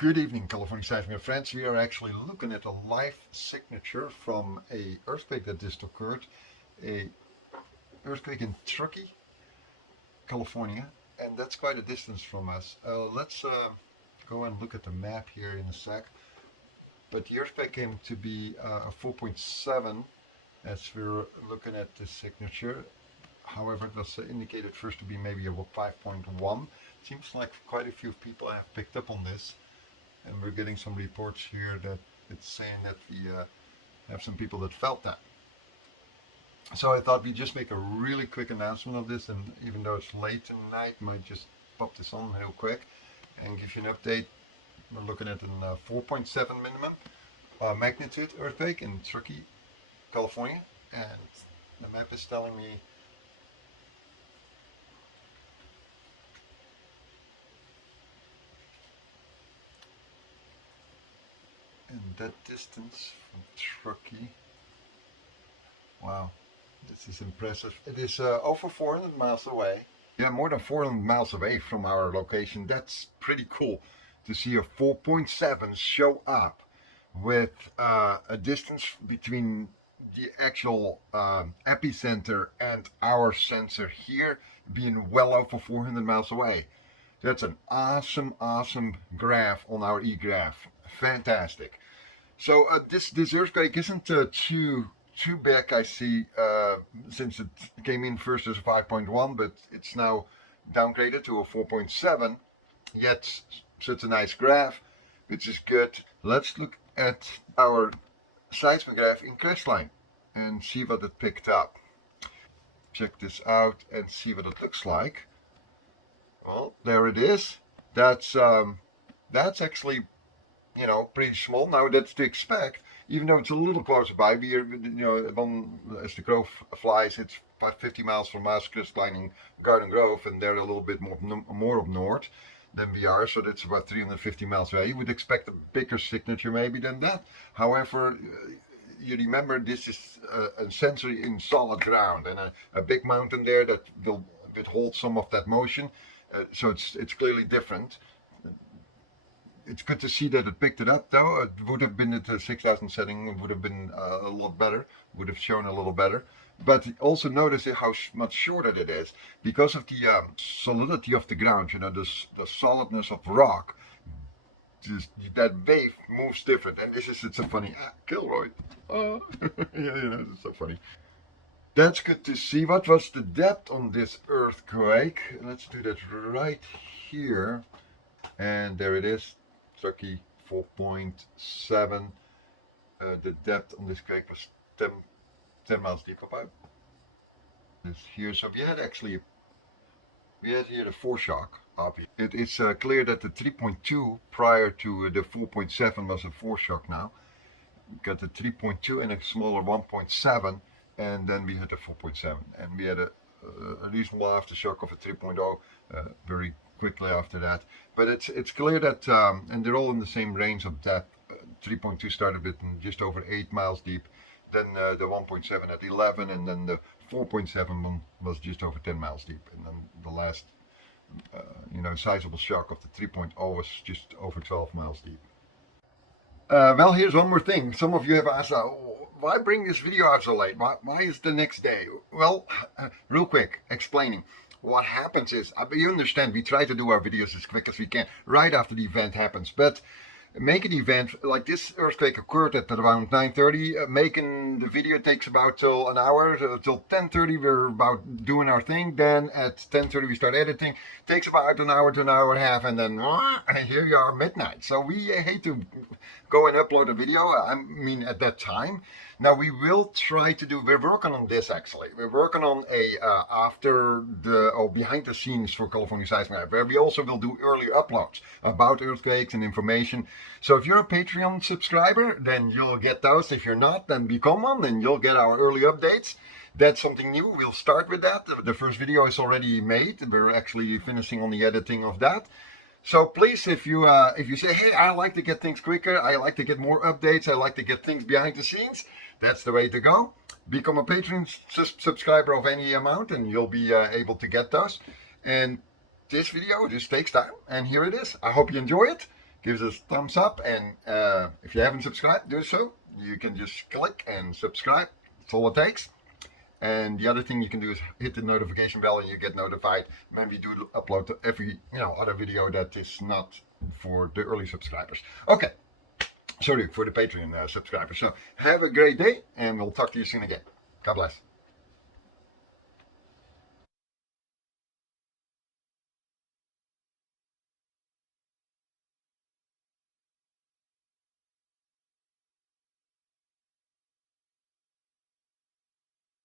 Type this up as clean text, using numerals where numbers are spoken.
Good evening, California Seismograph friends. We are actually looking at a live signature from a earthquake that just occurred. A earthquake in Truckee, California, and that's quite a distance from us. Let's go and look at the map here in a sec. But the earthquake came to be a 4.7 as we're looking at the signature. However, it was indicated first to be maybe a 5.1. Seems like quite a few people have picked up on this. And we're getting some reports here that it's saying that we have some people that felt that. So I thought we'd just make a really quick announcement of this, and even though it's late in the night, might just pop this on real quick and give you an update. We're looking at a 4.7 minimum magnitude earthquake in Truckee, California, and the map is telling me in that distance from Truckee. Wow, this is impressive. It is over 400 miles away. Yeah, more than 400 miles away from our location. That's pretty cool to see a 4.7 show up with a distance between the actual epicenter and our sensor here being well over 400 miles away. That's an awesome graph on our e-graph. Fantastic. So this earthquake isn't too big, I see, since it came in first as a 5.1, but it's now downgraded to a 4.7. Yet such a nice graph, which is good. Let's look at our seismograph in crestline and see what it picked up. Check this out and see what it looks like. Well, there it is. That's actually, you know, pretty small. Now that's to expect, even though it's a little closer by. We are, as the crow flies, it's about 50 miles from us, crestline in Garden Grove, and they're a little bit more up north than we are, so that's about 350 miles away. You would expect a bigger signature maybe than that. However, you remember this is a sensor in solid ground and a big mountain there that will withhold some of that motion. So it's clearly different. It's good to see that it picked it up, though. It would have been at the 6,000 setting, it would have been a lot better, would have shown a little better. But also notice how much shorter it is because of the solidity of the ground, the solidness of rock. That wave moves different, and it's so funny. Kilroy. Oh, yeah, it's so funny. That's good to see. What was the depth on this earthquake? Let's do that right here. And there it is. Truckee 4.7. The depth on this quake was 10 miles deep about. This here. So we had here the foreshock. Obviously. It is clear that the 3.2 prior to the 4.7 was a foreshock now. We got the 3.2 and a smaller 1.7. And then we had a 4.7, and we had a reasonable aftershock of a 3.0 very quickly after that. But it's clear that, and they're all in the same range of depth. 3.2 started with just over 8 miles deep, then the 1.7 at 11, and then the 4.7 one was just over 10 miles deep, and then the last, sizable shock of the 3.0 was just over 12 miles deep. Well, here's one more thing. Some of you have asked, why bring this video out so late? Why is the next day? Well, real quick, explaining. What happens is, you understand, we try to do our videos as quick as we can, right after the event happens. But make an event, like this earthquake occurred at around 9:30. Making the video takes about till an hour, till 10:30 we're about doing our thing. Then at 10:30 we start editing. Takes about an hour to an hour and a half, and then here you are midnight. So we hate to go and upload a video, I mean, at that time. Now we will try to do, we're working on this actually. We're working on a behind the scenes for California Seismograph, where we also will do earlier uploads about earthquakes and information. So if you're a Patreon subscriber, then you'll get those. If you're not, then become one and you'll get our early updates. That's something new. We'll start with that. The first video is already made. We're actually finishing on the editing of that. So please, if you say, hey, I like to get things quicker, I like to get more updates, I like to get things behind the scenes, that's the way to go. Become a Patreon subscriber of any amount, and you'll be able to get those. And this video just takes time, and here it is. I hope you enjoy it. Give us a thumbs up, and if you haven't subscribed, do so. You can just click and subscribe. That's all it takes. And the other thing you can do is hit the notification bell, and you get notified when we do upload every other video that is not for the early subscribers. Okay, sorry, for the Patreon subscribers. So have a great day, and we'll talk to you soon again. God bless.